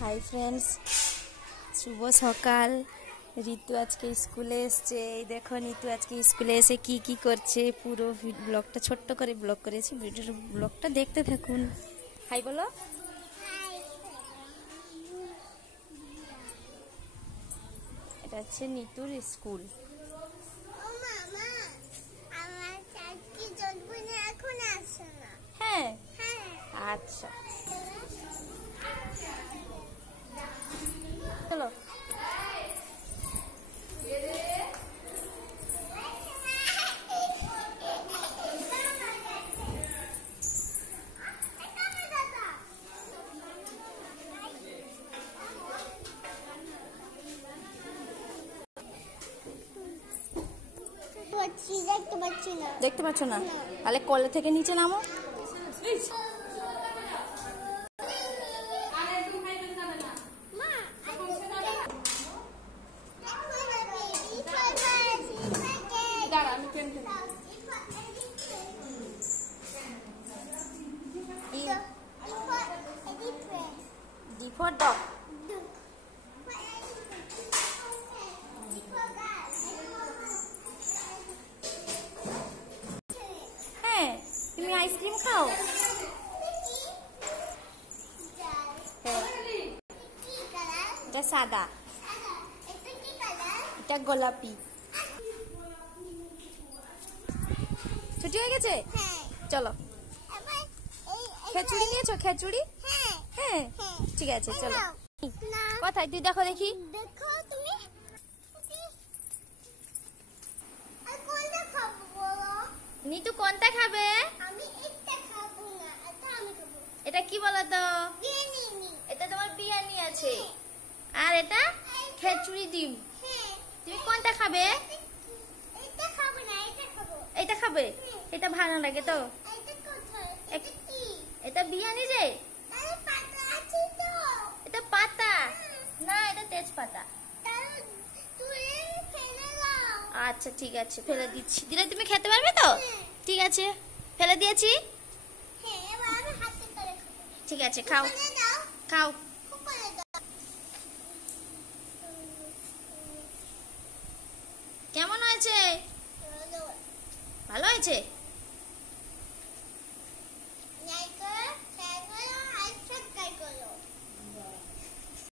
Hi friends, শুভ সকাল। ঋতু আজকে স্কুলে এসছে। এই দেখো ঋতু আজকে স্কুলে এসে কি কি করছে। পুরো ব্লগটা ছোট্ট করে ব্লগ করেছি, ব্লগটা দেখতে থাকুন। হাই বলো। এটা হচ্ছে নিতুর স্কুল। হ্যাঁ আচ্ছা চলো। দেখতে পাচ্ছ না? তাহলে কলে থেকে নিচে নামো। D for dog. হ্যাঁ, তুমি আইসক্রিম খাও? এটা সাদা, এটা গোলাপি। ছুটি হয়ে গেছে? চলো। খেচুড়ি নিয়েছো? খেচুড়ি? হ্যাঁ ঠিক আছে চলো। কোথায় তুই দেখো দেখি। নিতু কোনটা খাবে? এটা কি বলো তো? এটা তোমার বিরিয়ানি আছে, আর এটা খেচুড়ি ডিম। তুমি কোনটা খাবে? এটা খাবে? এটা ভালো লাগে তো? এটা বিরিয়ানি রে। এটা পাতা না, এটা তেজপাতা। আচ্ছা ঠিক আছে, ফেলে দিচ্ছি। দিলে তুমি খেতে পারবে তো? ঠিক আছে, ফেলে দিয়েছি। ঠিক আছে, খাও খাও। কেমন হয়েছে? ভালো হয়েছে।